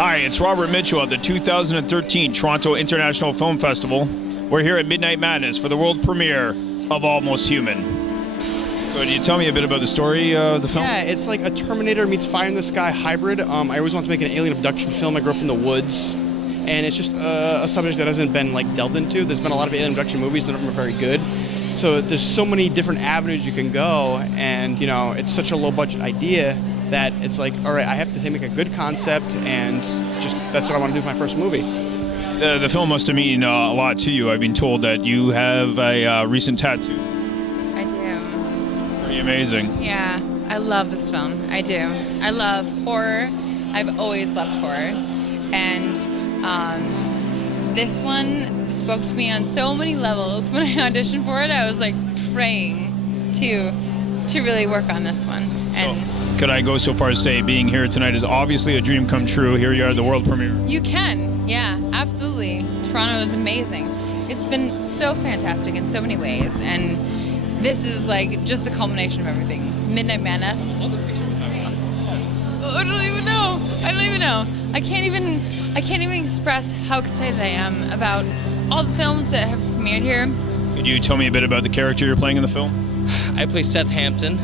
Hi, it's Robert Mitchell at the 2013 Toronto International Film Festival. We're here at Midnight Madness for the world premiere of Almost Human. So, can you tell me a bit about the story of the film? Yeah, it's like a Terminator meets Fire in the Sky hybrid. I always wanted to make an alien abduction film. I grew up in the woods, and it's just a subject that hasn't been delved into. There's been a lot of alien abduction movies, none of them are very good. So there's so many different avenues you can go, and it's such a low budget idea that it's like, all right, I have to make a good concept, and just that's what I want to do for my first movie. The film must have mean a lot to you. I've been told that you have a recent tattoo. I do. Pretty amazing. Yeah, I love this film. I do. I love horror. I've always loved horror. And this one spoke to me on so many levels. When I auditioned for it, I was like praying to really work on this one. And could I go so far as say being here tonight is obviously a dream come true? Here you are, the world premiere. You can, yeah, absolutely. Toronto is amazing. It's been so fantastic in so many ways, and this is like just the culmination of everything. Midnight Madness. I don't even know. I can't even express how excited I am about all the films that have premiered here. Could you tell me a bit about the character you're playing in the film? I play Seth Hampton.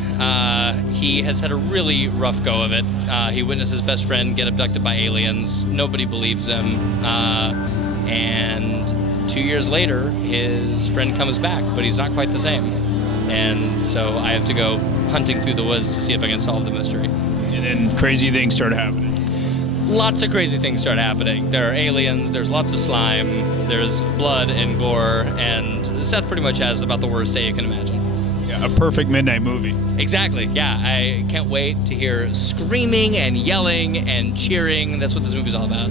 He has had a really rough go of it. He witnessed his best friend get abducted by aliens. Nobody believes him. And 2 years later, his friend comes back, but he's not quite the same. And so I have to go hunting through the woods to see if I can solve the mystery. And then crazy things start happening. Lots of crazy things start happening. There are aliens, there's lots of slime, there's blood and gore, and Seth pretty much has about the worst day you can imagine. Yeah, a perfect midnight movie. Exactly, yeah. I can't wait to hear screaming and yelling and cheering. That's what this movie's all about.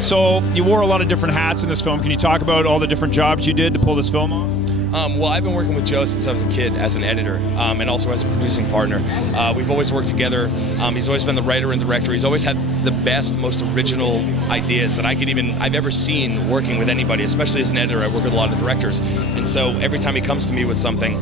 So you wore a lot of different hats in this film. Can you talk about all the different jobs you did to pull this film off? Well, I've been working with Joe since I was a kid as an editor and also as a producing partner. We've always worked together. He's always been the writer and director. He's always had the best, most original ideas that I've ever seen working with anybody, especially as an editor. I work with a lot of directors. And so every time he comes to me with something,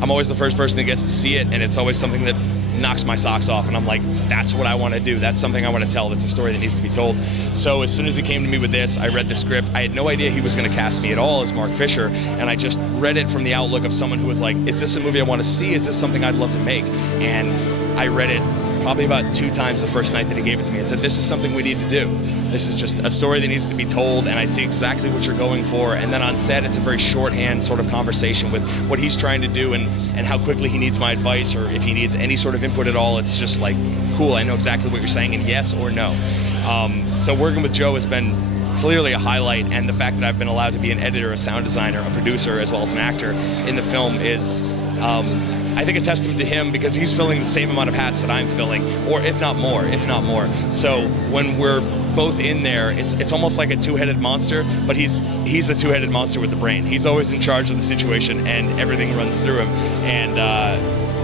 I'm always the first person that gets to see it, and it's always something that knocks my socks off, and I'm like, that's what I want to do. That's something I want to tell. That's a story that needs to be told. So as soon as he came to me with this, I read the script. I had no idea he was going to cast me at all as Mark Fisher, and I just read it from the outlook of someone who was like, is this a movie I want to see? Is this something I'd love to make? And I read it probably about 2 times the first night that he gave it to me and said, this is something we need to do. This is just a story that needs to be told, and I see exactly what you're going for. And then on set, it's a very shorthand sort of conversation with what he's trying to do and how quickly he needs my advice, or if he needs any sort of input at all. It's just like, cool, I know exactly what you're saying, and yes or no. So working with Joe has been clearly a highlight, and the fact that I've been allowed to be an editor, a sound designer, a producer, as well as an actor in the film is I think a testament to him, because he's filling the same amount of hats that I'm filling, or if not more. So when we're both in there, it's almost like a two-headed monster, but he's the two-headed monster with the brain. He's always in charge of the situation, and everything runs through him. And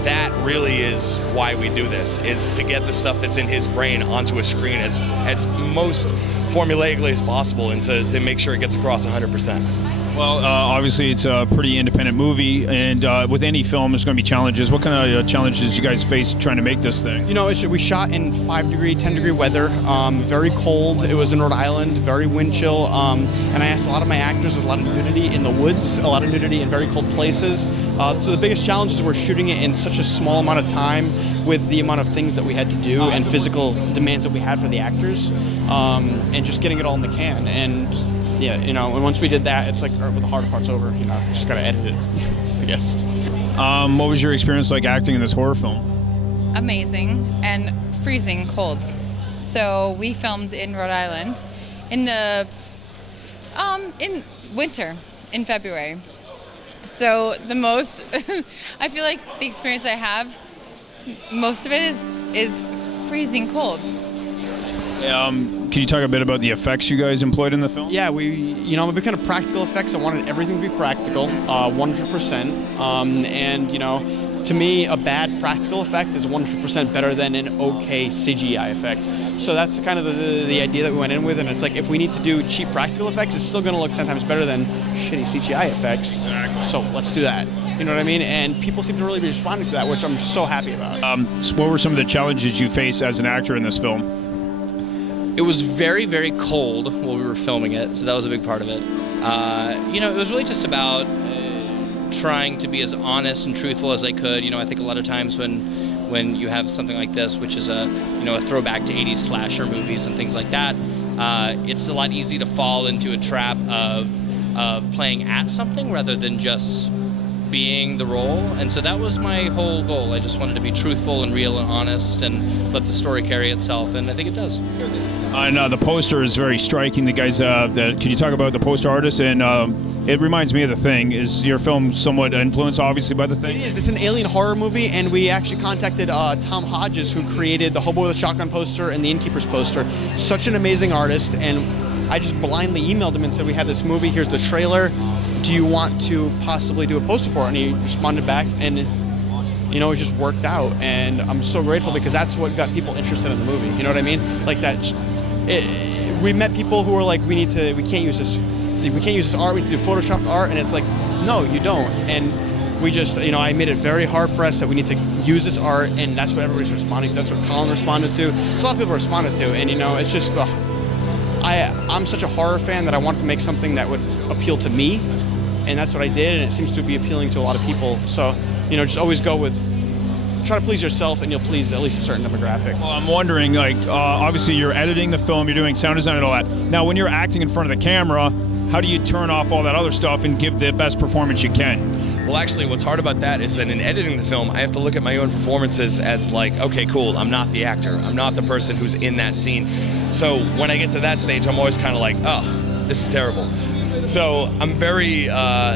that really is why we do this, is to get the stuff that's in his brain onto a screen as most formulaically as possible, and to make sure it gets across 100%. Well, obviously it's a pretty independent movie, and with any film there's going to be challenges. What kind of challenges did you guys face trying to make this thing? We shot in 5-degree, 10-degree weather, very cold. It was in Rhode Island, very wind chill, and I asked a lot of my actors, there's a lot of nudity in the woods, a lot of nudity in very cold places. So the biggest challenge is we're shooting it in such a small amount of time with the amount of things that we had to do and physical demands that we had for the actors, and just getting it all in the can. And yeah, and once we did that, it's like, all right, well, the hard part's over, just gotta edit it, I guess. What was your experience like acting in this horror film? Amazing and freezing cold. So we filmed in Rhode Island in winter, in February. So the most, I feel like the experience I have, most of it is freezing cold. Can you talk a bit about the effects you guys employed in the film? Yeah, I'm a big kind of practical effects. I wanted everything to be practical, 100%. And, to me, a bad practical effect is 100% better than an okay CGI effect. So that's kind of the idea that we went in with, and it's like, if we need to do cheap practical effects, it's still going to look 10 times better than shitty CGI effects. Exactly. So let's do that. You know what I mean? And people seem to really be responding to that, which I'm so happy about. So what were some of the challenges you faced as an actor in this film? It was very, very cold while we were filming it, so that was a big part of it. It was really just about trying to be as honest and truthful as I could. I think a lot of times when you have something like this, which is a throwback to 80s slasher movies and things like that, it's a lot easy to fall into a trap of playing at something rather than just being the role. And so that was my whole goal. I just wanted to be truthful and real and honest and let the story carry itself, and I think it does. And the poster is very striking. The guys, could you talk about the poster artist? And it reminds me of The Thing. Is your film somewhat influenced, obviously, by The Thing? It is. It's an alien horror movie, and we actually contacted Tom Hodges, who created the Hobo with a Shotgun poster and the Innkeepers poster. Such an amazing artist, and I just blindly emailed him and said, we have this movie, here's the trailer. Do you want to possibly do a poster for it? And he responded back, and it just worked out. And I'm so grateful because that's what got people interested in the movie. You know what I mean? Like that. We met people who were like, we can't use this art. We need to do Photoshop art, and it's like, no, you don't. And we just, I made it very hard pressed that we need to use this art, and that's what everybody's responding. That's what Colin responded to. So a lot of people responded to, and it's just I'm such a horror fan that I wanted to make something that would appeal to me, and that's what I did, and it seems to be appealing to a lot of people. So, just always go with, try to please yourself, and you'll please at least a certain demographic. Well, I'm wondering, obviously you're editing the film, you're doing sound design and all that. Now, when you're acting in front of the camera, how do you turn off all that other stuff and give the best performance you can? Well, actually, what's hard about that is that in editing the film, I have to look at my own performances as like, okay, cool, I'm not the actor. I'm not the person who's in that scene. So when I get to that stage, I'm always kind of like, oh, this is terrible. So I'm very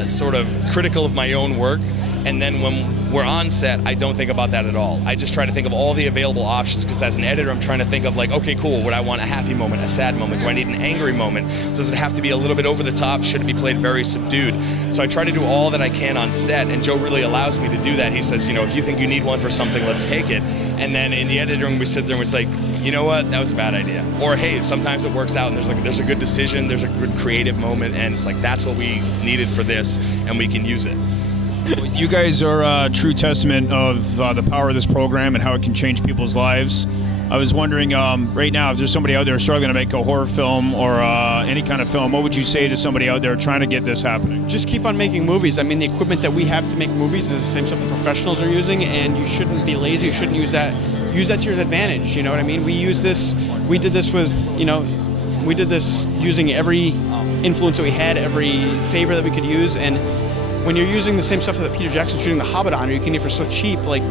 sort of critical of my own work. And then when we're on set, I don't think about that at all. I just try to think of all the available options, because as an editor, I'm trying to think of like, okay, cool, would I want a happy moment, a sad moment? Do I need an angry moment? Does it have to be a little bit over the top? Should it be played very subdued? So I try to do all that I can on set, and Joe really allows me to do that. He says, if you think you need one for something, let's take it. And then in the editing room, we sit there and it's like, you know what, that was a bad idea. Or hey, sometimes it works out and there's a good decision, there's a good creative moment, and it's like, that's what we needed for this, and we can use it. You guys are a true testament of the power of this program and how it can change people's lives. I was wondering, right now, if there's somebody out there struggling to make a horror film or any kind of film, what would you say to somebody out there trying to get this happening? Just keep on making movies. I mean, the equipment that we have to make movies is the same stuff the professionals are using, and you shouldn't be lazy. You shouldn't use that to your advantage. You know what I mean? We did this using every influence that we had, every favor that we could use, and when you're using the same stuff that Peter Jackson's shooting The Hobbit on, or you can get for so cheap, like,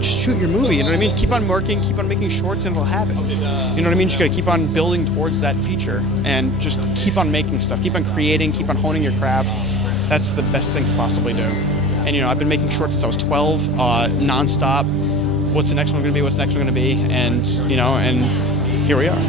just shoot your movie, you know what I mean? Keep on working, keep on making shorts, and it'll happen. You know what I mean? Just gotta keep on building towards that feature, and just keep on making stuff, keep on creating, keep on honing your craft. That's the best thing to possibly do. And I've been making shorts since I was 12, nonstop. What's the next one gonna be? What's the next one gonna be? And and here we are.